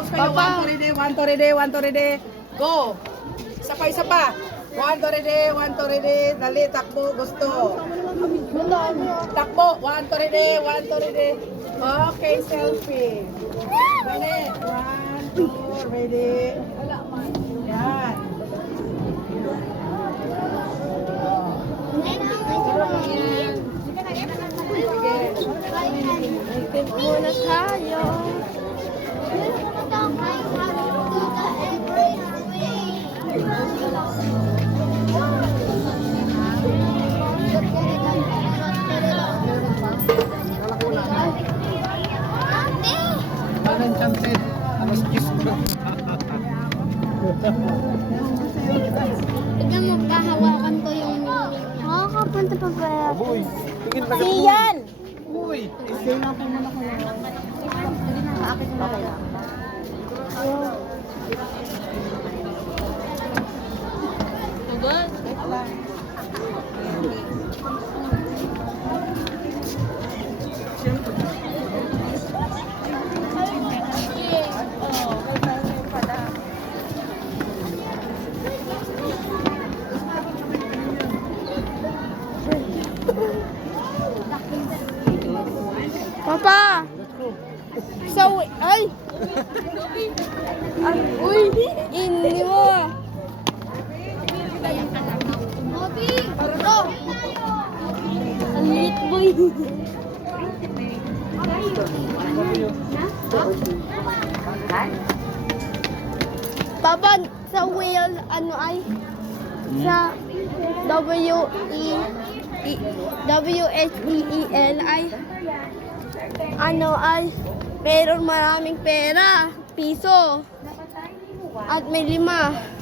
Close kayo. Papa. 1 to ready, 1 to ready, 1 to ready. Go. Isa pa. 1 to ready, 1 to ready. Dali, takbo, gusto. Takbo, 1 to ready, 1 to ready. Okay, selfie. Dali, 1, 2, ready. Yan. Itim muna tayo. Anong chance? Alas 10 ko. Tignan mo, kahawakan ko yung... Nakakapunta pa ba? Boy, tingin na Siyan! Boy. Papa! So, ay! Uy! Ini mo! Mobi! Bro! Ang liit boy! Papa, sa wheel, ano ay? Sa W-H-E-E-L ay? Ano ay? Meron maraming pera. Piso. At may 5.